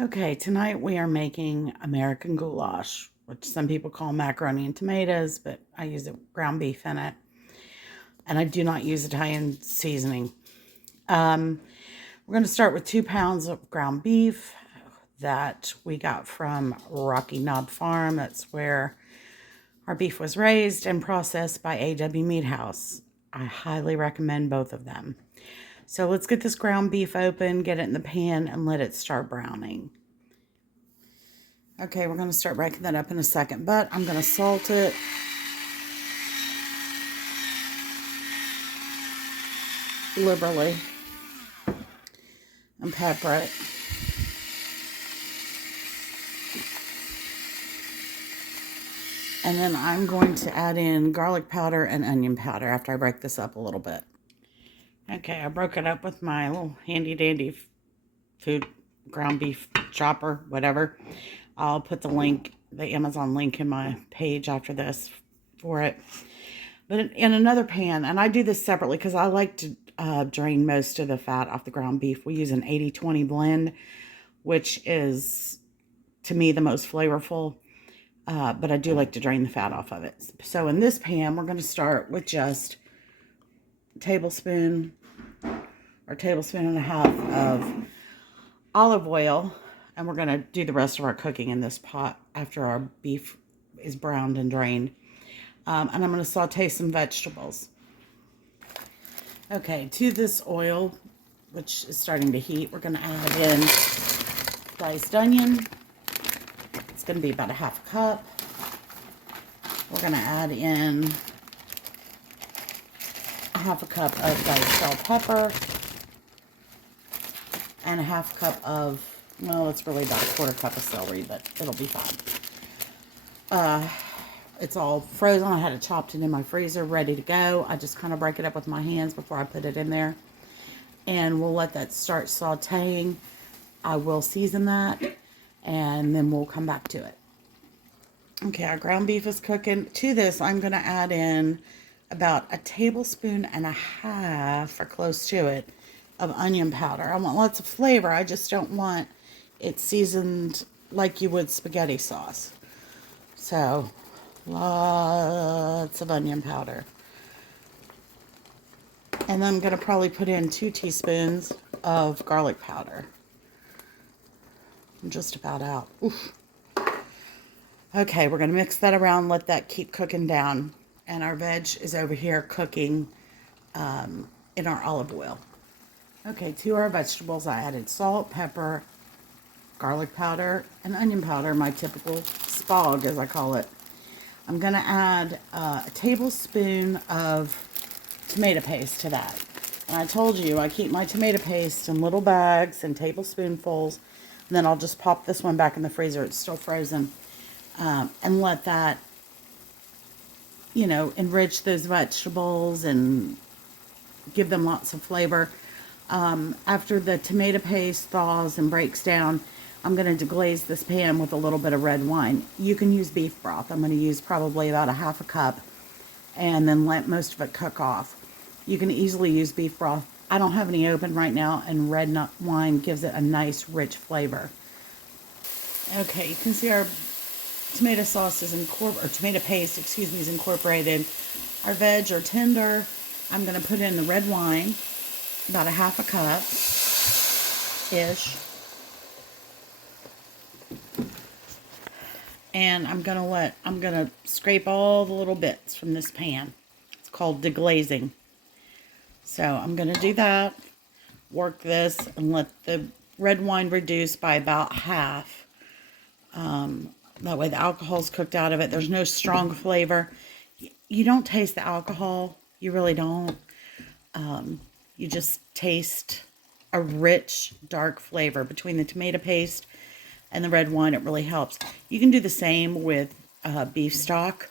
Okay, tonight we are making American goulash, which some people call macaroni and tomatoes, but I use ground beef in it. And I do not use Italian seasoning. We're going to start with 2 pounds of ground beef that we got from Rocky Knob Farm. That's where our beef was raised and processed by A.W. Meat House. I highly recommend both of them. So let's get this ground beef open, get it in the pan, and let it start browning. Okay, we're going to start breaking that up in a second, but I'm going to salt it. Liberally. And pepper it. And then I'm going to add in garlic powder and onion powder after I break this up a little bit. Okay, I broke it up with my little handy dandy food ground beef chopper, whatever. I'll put the link, the Amazon link in my page after this for it. But in another pan, and I do this separately because I like to drain most of the fat off the ground beef. We use an 80-20 blend, which is, to me, the most flavorful. But I do like to drain the fat off of it. So in this pan, we're going to start with just a tablespoon or tablespoon and a half of olive oil. And we're going to do the rest of our cooking in this pot after our beef is browned and drained. And I'm going to saute some vegetables. Okay, to this oil, which is starting to heat, we're going to add in diced onion. It's going to be about a half a cup. We're going to add in a half a cup of diced bell pepper and a half cup of, well, it's really about a quarter cup of celery, but it'll be fine. It's all frozen. I had it chopped in my freezer, ready to go. I just kind of break it up with my hands before I put it in there. And we'll let that start sauteing. I will season that, and then we'll come back to it. Okay, our ground beef is cooking. To this, I'm going to add in about a tablespoon and a half, or close to it, of onion powder. I want lots of flavor. I just don't want it seasoned like you would spaghetti sauce. So, lots of onion powder. And I'm going to probably put in 2 teaspoons of garlic powder. I'm just about out. Oof. Okay, we're going to mix that around, let that keep cooking down. And our veg is over here cooking in our olive oil. Okay, to our vegetables, I added salt, pepper, garlic powder, and onion powder, my typical spag, as I call it. I'm going to add a tablespoon of tomato paste to that. And I told you, I keep my tomato paste in little bags and tablespoonfuls. And then I'll just pop this one back in the freezer. It's still frozen. And let that, you know, enrich those vegetables and give them lots of flavor. After the tomato paste thaws and breaks down, I'm going to deglaze this pan with a little bit of red wine. You can use beef broth. I'm going to use probably about a half a cup and then let most of it cook off. You can easily use beef broth. I don't have any open right now, and red wine gives it a nice, rich flavor. Okay, you can see our tomato sauce is or tomato paste, excuse me, is incorporated. Our veg are tender. I'm going to put in the red wine, about a half a cup-ish. And I'm going to scrape all the little bits from this pan. It's called deglazing. So I'm going to do that, work this, and let the red wine reduce by about half. That way the alcohol's cooked out of it. There's no strong flavor. You don't taste the alcohol. You really don't. You just taste a rich, dark flavor between the tomato paste and the red wine. It really helps. You can do the same with beef stock,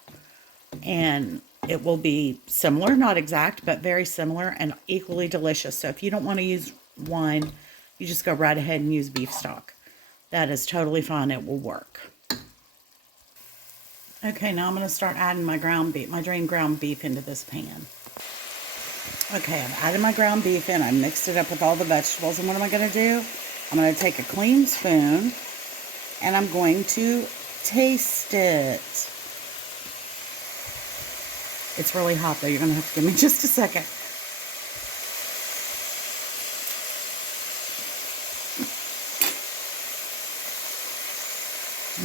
and it will be similar, not exact, but very similar and equally delicious. So if you don't want to use wine, you just go right ahead and use beef stock. That is totally fine. It will work. Okay, now I'm going to start adding my ground beef, my drained ground beef into this pan. Okay, I've added my ground beef in. I mixed it up with all the vegetables. And what am I going to do? I'm going to take a clean spoon and I'm going to taste it. It's really hot though. You're going to have to give me just a second.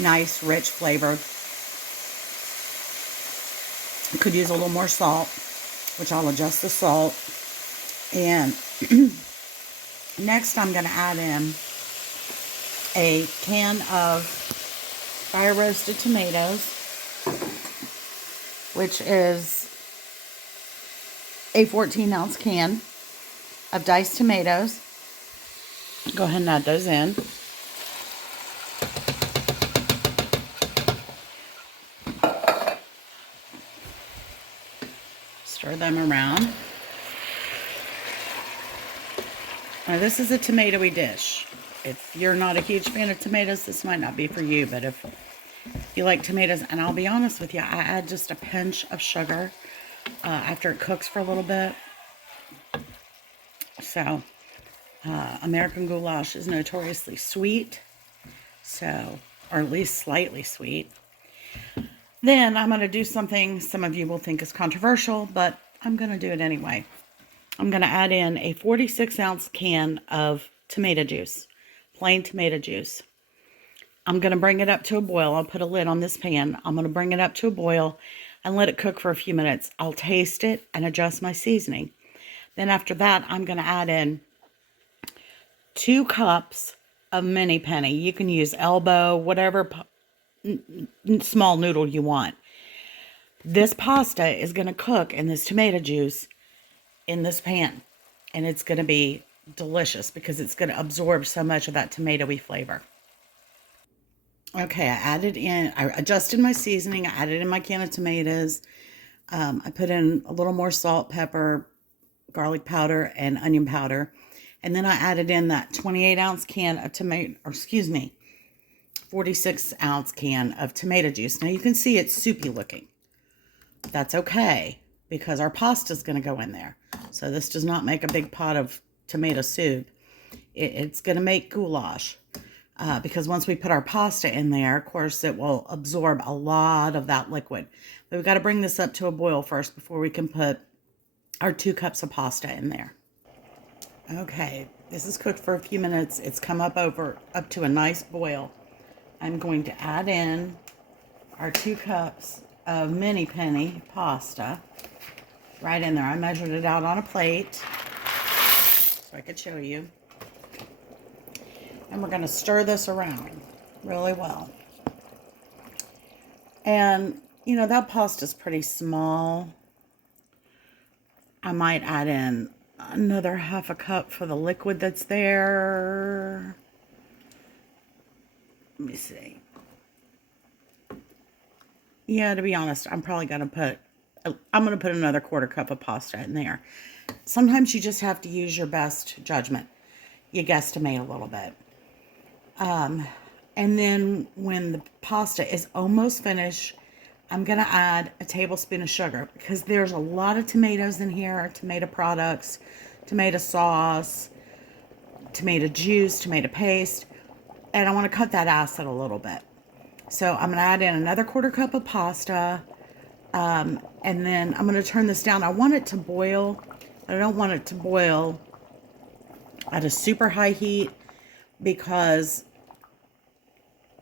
Nice, rich flavor. Could use a little more salt, which I'll adjust the salt. And next I'm going to add in a can of fire roasted tomatoes, which is a 14-ounce can of diced tomatoes. Go ahead and add those in. Stir them around. Now this is a tomatoey dish. If you're not a huge fan of tomatoes, this might not be for you, but if you like tomatoes, and I'll be honest with you, I add just a pinch of sugar after it cooks for a little bit. So, American goulash is notoriously sweet, so, or at least slightly sweet. Then I'm going to do something some of you will think is controversial, but I'm going to do it anyway. I'm going to add in a 46-ounce can of tomato juice, plain tomato juice. I'm going to bring it up to a boil. I'll put a lid on this pan. I'm going to bring it up to a boil and let it cook for a few minutes. I'll taste it and adjust my seasoning. Then after that, I'm going to add in 2 cups of mini penny. You can use elbow, whatever small noodle you want. This pasta is going to cook in this tomato juice in this pan, and it's going to be delicious because it's going to absorb so much of that tomatoey flavor. Okay, I adjusted my seasoning. I added in my can of tomatoes. I put in a little more salt, pepper, garlic powder, and onion powder. And then I added in that 28-ounce can of 46-ounce can of tomato juice. Now you can see it's soupy looking. That's okay, because our pasta is going to go in there. So this does not make a big pot of tomato soup. It's going to make goulash. Because once we put our pasta in there, of course, it will absorb a lot of that liquid. But we've got to bring this up to a boil first before we can put our 2 cups of pasta in there. Okay, this is cooked for a few minutes. It's come up to a nice boil. I'm going to add in our 2 cups of mini penny pasta right in there. I measured it out on a plate so I could show you. And we're going to stir this around really well. And, you know, that pasta's pretty small. I might add in another half a cup for the liquid that's there. Let me see. Yeah, to be honest, I'm going to put another 1/4 cup of pasta in there. Sometimes you just have to use your best judgment. You guesstimate a little bit. And then when the pasta is almost finished, I'm going to add a tablespoon of sugar because there's a lot of tomatoes in here, tomato products, tomato sauce, tomato juice, tomato paste, and I want to cut that acid a little bit. So I'm going to add in another 1/4 cup of pasta, and then I'm going to turn this down. I want it to boil. I don't want it to boil at a super high heat because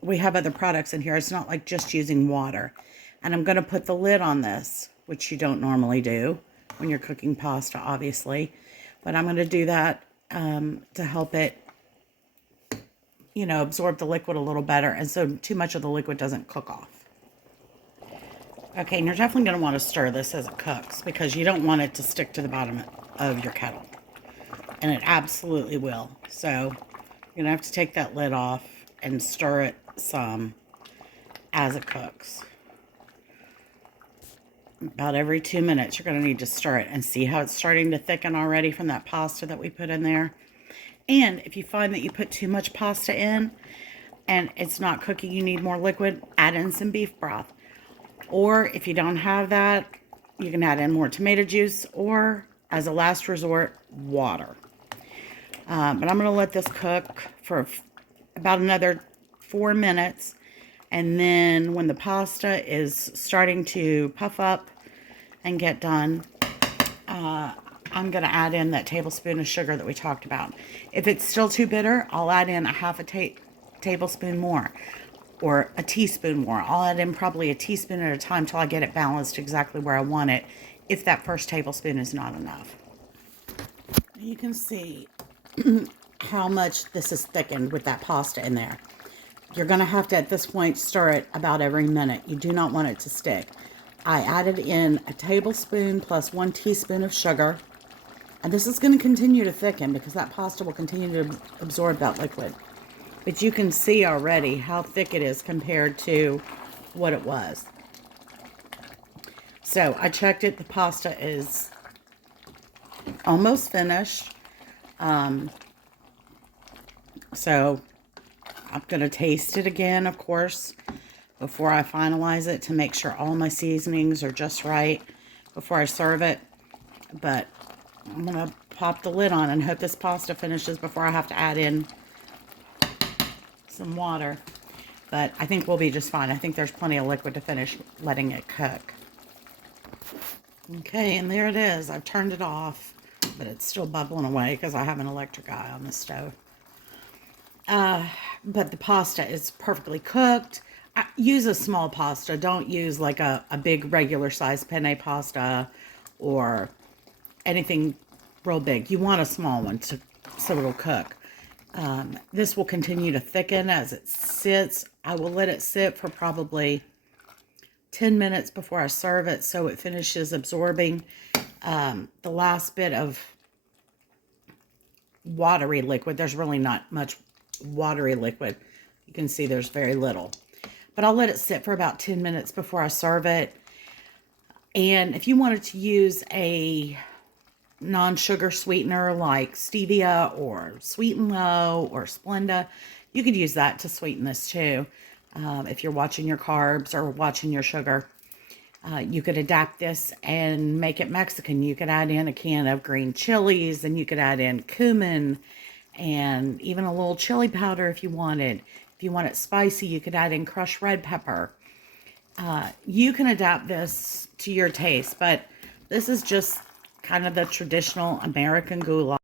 we have other products in here. It's not like just using water. And I'm going to put the lid on this, which you don't normally do when you're cooking pasta, obviously. But I'm going to do that to help it, you know, absorb the liquid a little better. And so too much of the liquid doesn't cook off. Okay, and you're definitely going to want to stir this as it cooks because you don't want it to stick to the bottom of your kettle. And it absolutely will. So you're going to have to take that lid off and stir it some as it cooks. About every 2 minutes, you're going to need to stir it and see how it's starting to thicken already from that pasta that we put in there. And if you find that you put too much pasta in and it's not cooking, you need more liquid, add in some beef broth. Or if you don't have that, you can add in more tomato juice or, as a last resort, water. But I'm going to let this cook for about another 4 minutes. And then when the pasta is starting to puff up and get done, I'm going to add in that tablespoon of sugar that we talked about. If it's still too bitter, I'll add in a half a tablespoon more, or a teaspoon more. I'll add in probably a teaspoon at a time till I get it balanced exactly where I want it, if that first tablespoon is not enough. You can see how much this is thickened with that pasta in there. You're going to have to, at this point, stir it about every minute. You do not want it to stick. I added in a tablespoon plus 1 teaspoon of sugar. And this is going to continue to thicken because that pasta will continue to absorb that liquid. But you can see already how thick it is compared to what it was. So I checked it. The pasta is almost finished. So I'm going to taste it again, of course, before I finalize it to make sure all my seasonings are just right before I serve it. But I'm going to pop the lid on and hope this pasta finishes before I have to add in some water. But I think we'll be just fine. I think there's plenty of liquid to finish letting it cook. Okay, and there it is. I've turned it off, but it's still bubbling away because I have an electric eye on the stove. But the pasta is perfectly cooked. Use a small pasta. Don't use like a big regular size penne pasta or anything real big. You want a small one so it'll cook. This will continue to thicken as it sits. I will let it sit for probably 10 minutes before I serve it so it finishes absorbing the last bit of watery liquid. There's really not much watery liquid. You can see there's very little. But I'll let it sit for about 10 minutes before I serve it. And if you wanted to use a non-sugar sweetener like stevia or Sweet and Low or Splenda, you could use that to sweeten this too. If you're watching your carbs or watching your sugar, you could adapt this and make it Mexican. You could add in a can of green chilies, and you could add in cumin and even a little chili powder if you wanted. If you want it spicy, you could add in crushed red pepper. You can adapt this to your taste, but this is just kind of the traditional American goulash.